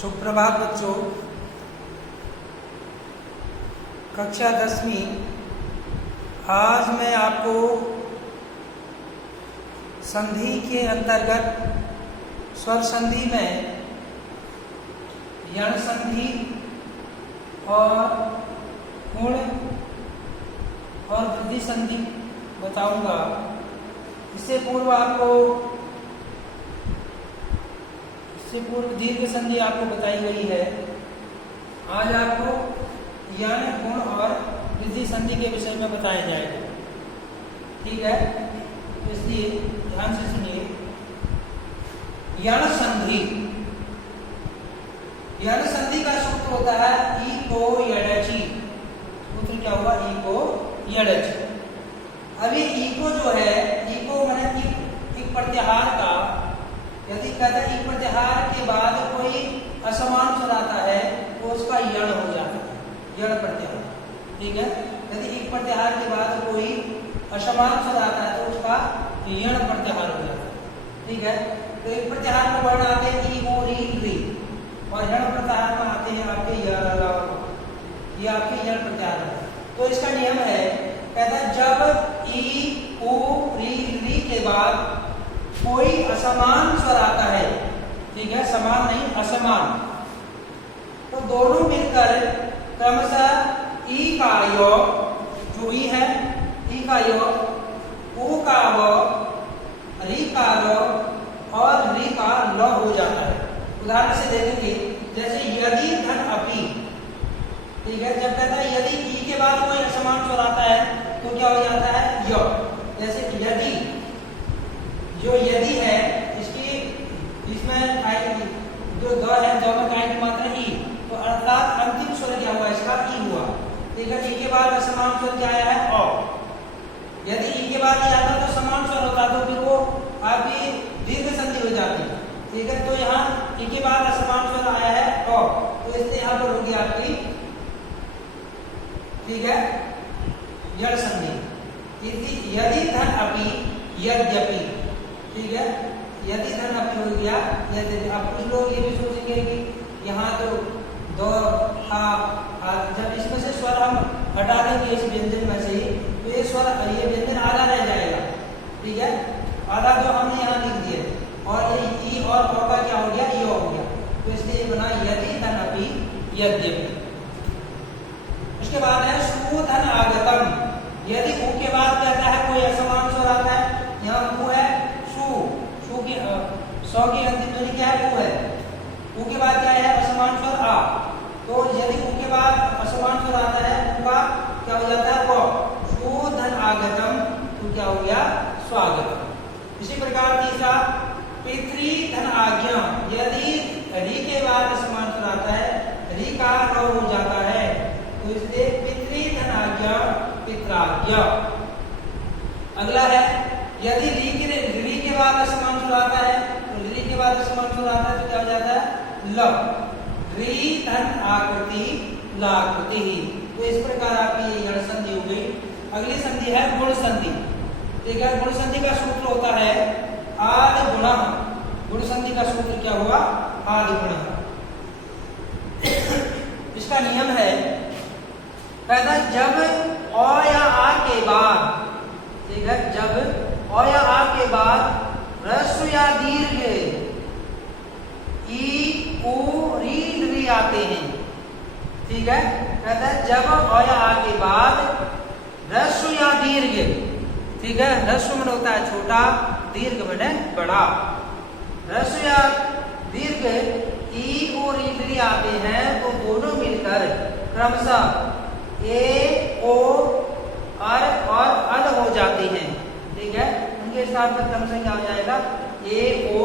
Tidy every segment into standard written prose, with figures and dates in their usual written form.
सुप्रभात बच्चों, कक्षा 10वीं। आज मैं आपको संधि के अंतर्गत स्वर संधि में यण संधि और गुण और वृद्धि संधि बताऊंगा। इससे पूर्व दीर्घ संधि आपको बताई गई है। आज आपको यण, गुण और वृद्धि संधि के विषय में बताया जाएगा। ठीक है, इसलिए ध्यान से सुनिए। यण संधि, यण संधि का सूत्र होता है इको यणचि। सूत्र क्या हुआ? इको यणचि। अभी इको जो है, इको माने एक प्रत्याहार का, यदि कहता है एक प्रत्याहार के बाद कोई असमान स्वर आता है तो उसका यण हो जाता है, यण प्रत्याहार। ठीक है, यदि एक प्रत्याहार के बाद कोई असमान स्वर आता है तो उसका यण प्रत्याहार हो जाता है। ठीक है, तो एक प्रत्याहार में वर्ण आते हैं ई, ओ, री, री, और यण प्रत्याहार में आते हैं आपके य, ये आपके यण प्रत्याहार है। तो इसका नियम है, कहता है जब ई, ओ, री, री के बाद कोई असमान स्वर आता है, ठीक है, समान नहीं असमान, तो दोनों मिलकर क्रमशः ई का योग, जो ई है, ई का योग, ओ का व, री का ल और री का ल हो जाता है। उदाहरण से देखेंगे, जैसे यदि धन अपि। ठीक है, जब कहता है यदि ई के बाद कोई असमान स्वर आता है तो क्या हो जाता है? य। जैसे यदि, जो यदि है इसमें जो द है, द में काय की मात्रा ई, तो अर्थात अंतिम स्वर क्या हुआ? इसका ई हुआ। ठीक है, ई के बाद असमान स्वर क्या आया है? अ। यदि ई के बाद ई आता तो समान स्वर होता तो फिर वो आपकी दीर्घ संधि हो जाती। ठीक है, तो यहाँ ई के बाद असमान स्वर आया है अ, तो इसलिए यहाँ पर होगी आपकी, ठीक है, यण संधि। यदि धन अपि यद्यपि। ठीक है, यदि धन अपि हो गया यद्यपि। अब कुछ लोग ये भी सोचेंगे कि यहाँ तो दो हा, जब इसमें से स्वर हम हटा देंगे इस व्यंजन में से ही, तो ये स्वर, ये व्यंजन आधा रह जाएगा। ठीक है, आधा जो हमने यहाँ लिख दिया, और ये ई और ओ का क्या हो गया? ई हो गया। तो इसलिए बना यदि धन अपि यद्यपि। उसके बाद है सु धन आगतम। यदि उ के बाद कहता है कोई असमान स्वर आता है, यहाँ उ है, सु की सौ की अंतिम ध्वनि क्या है? उ है। उ के बाद क्या है? असमान स्वर आ। तो यदि उ के बाद असमान स्वर आता है, उ का क्या हो जाता है? व। सु धन आगतम, तो क्या हो गया? स्वागतम। इसी प्रकार तीसरा पितृ धन आज्ञा। यदि री के बाद असमान स्वर आता है, री का र हो जाता है, तो इसलिए पितृ धन आज्ञा, पित्राज्ञा। अगला है यदि री के बाद असमान स्वर आता है, तो री के बाद असमान स्वर आता है तो क्या हो जाता है? ल। री धन आकृति लाकृति। तो इस प्रकार आपकी यण संधि हो गई। अगली संधि है गुण संधि। ठीक है, गुण संधि का सूत्र होता है आदि गुण। गुण संधि का सूत्र क्या हुआ? आदि गुण। इसका नियम है, कहता जब अ या आ के बाद, ठीक है, जब अ या आ के बाद ह्रस्व या दीर्घ ई, उ, री आते हैं। ठीक है, कहता है जब अ या आ के बाद ह्रस्व या दीर्घ, ठीक है, ह्रस्व में होता है छोटा, दीर्घ में बड़ा। ह्रस्व या दीर्घ ई, उ, री आते हैं तो दोनों मिलकर क्रमशः ए, ओ, और अल हो जाती हैं। ठीक है, उनके साथ में क्रमशः क्या हो जाएगा? ए, ओ,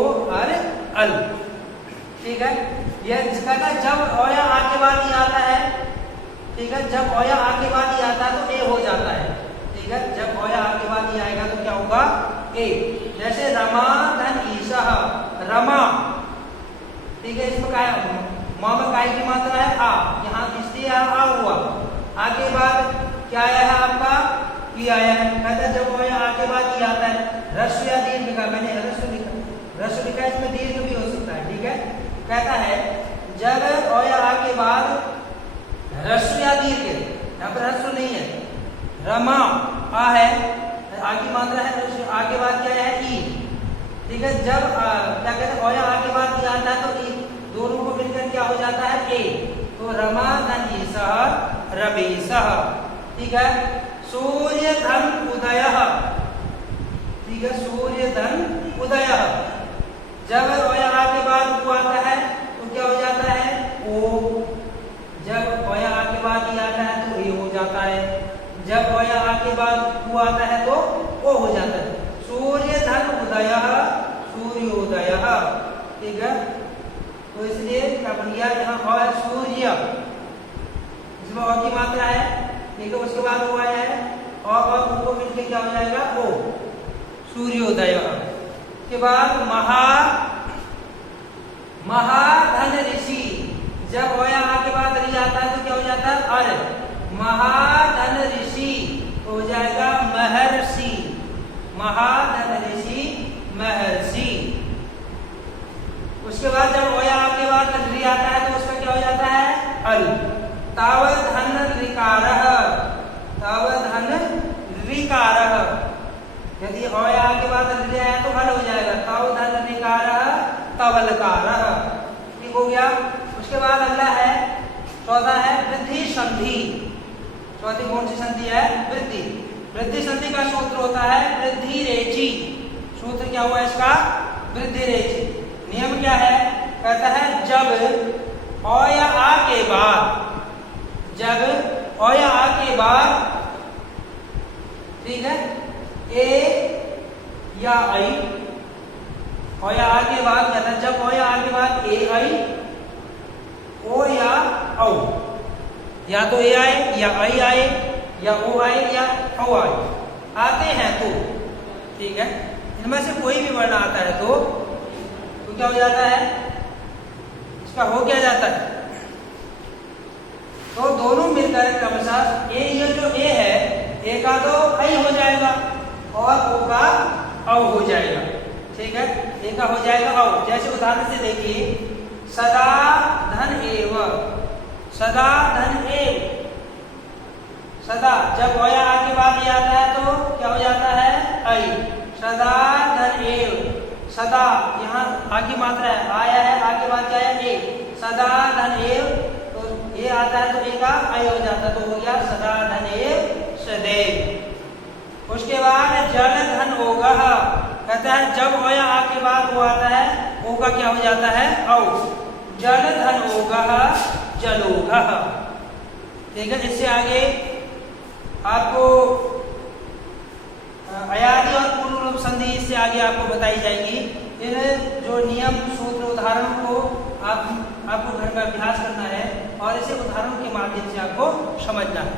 अल। ठीक है, यह कहता है जब अ या आ के बाद ही आता है, ठीक है, जब अ या आ के बाद ही आता है तो ए हो जाता है। ठीक है, जब अ या आ के बाद ही आएगा तो क्या होगा? ए। जैसे रमा धन ईशः, रमा। ठीक है, इसमें काय, म में काय की मात्रा है आ, यहाँ इसलिए आ हुआ। आगे बाद क्या आया है आपका? ई आया है। कहता है जब अ या आ के बाद ई आता है, ह्रस्व या दीर्घ का, मैंने ह्रस्व लिखा, इसमें दीर्घ भी हो सकता है। ठीक है, कहता है जब अ या आ के बाद ह्रस्व या दीर्घ, यहाँ पर ह्रस्व नहीं है, रमा आ है, आ की मात्रा है, आ के बाद क्या है ई, ठीक है। जब क्या कहते हैं अ या आ के बाद ई आता है तो ई दोनों को मिलकर क्या हो जाता है ए, तो रमा धन ईसह रवीसह, ठीक है। सूर्य धन उदयः, ठीक है, सूर्य धन उदयः, जब अ या आ के बाद उ आता है तो क्या हो जाता है ओ, जब अ या आ के बाद ई आता है तो ए हो जाता है, जब अ या आ के बाद उ आता है तो ओ हो जाता है। सूर्य धन उदयः सूर्योदयः, ठीक है। तो इसलिए क्या बन गया, यहाँ अ है सूर्य, इसमें अ की मात्रा है, ठीक है, उसके बाद वो आया है और उनको मिलकर क्या हो जाएगा ओ, सूर्योदय। के बाद महाधन ऋषि, जब अ या आ के बाद रि आता है तो क्या हो जाता है अर, महाधन ऋषि हो जाएगा महर्षि, महाधन ऋषि महर्षि। उसके बाद जब अ या आ के बाद रि आता है तो उसका क्या हो जाता है अल, तावधन ऋकारः, तावधन ऋकारः, यदि अ या आ के बाद रि आया तो हल हो जाएगा, तावधन ऋकारः तवलकारः, ठीक हो गया। उसके बाद अगला है चौथा है वृद्धि संधि, चौथी कौन सी संधि है वृद्धि, वृद्धि संधि का सूत्र होता है वृद्धि रेचि, सूत्र क्या हुआ इसका वृद्धि रेचि। नियम क्या है, कहता है जब अ या आ के बाद, जब अ या आ के बाद, ठीक है, ए या आई, अ या आ के बाद कहता है जब अ या आ के बाद ए आई, ओ या औ, या तो ए आए या आई आए या ओ आए या औ आए, आते हैं तो, ठीक है, इनमें से कोई भी वर्ण आता है तो क्या हो जाता है, इसका हो क्या जाता है, तो दोनों मिलकर क्रमशः ए, ये जो ए है, ए का तो आई हो जाएगा और ओ का औ हो जाएगा, ठीक है, ए का हो जाएगा औ। जैसे उदाहरण से देखिए, सदा धन एव, सदा धन एव, सदा जब अ या आ के बाद ये आता है तो क्या हो जाता है आई, सदा धन एव, सदा यहाँ आ की मात्रा है, आया है, आ के बाद क्या है ए, सदा धन एव, तो ये आता है तो ए का आई हो जाता है, तो हो गया सदा धन एव सदैव। उसके बाद जल धन ओगः, कहता है जब अ या आ के बाद वो आता है ओ का क्या हो जाता है औ, जल धन ओगः जलोघः, ठीक है। इससे आगे आपको अयादि और पूर्व रूप संधि इससे आगे आपको बताई जाएगी। इन जो नियम सूत्र उदाहरणों को आपको घर में अभ्यास करना है और इसे उदाहरणों के माध्यम से आपको समझना है।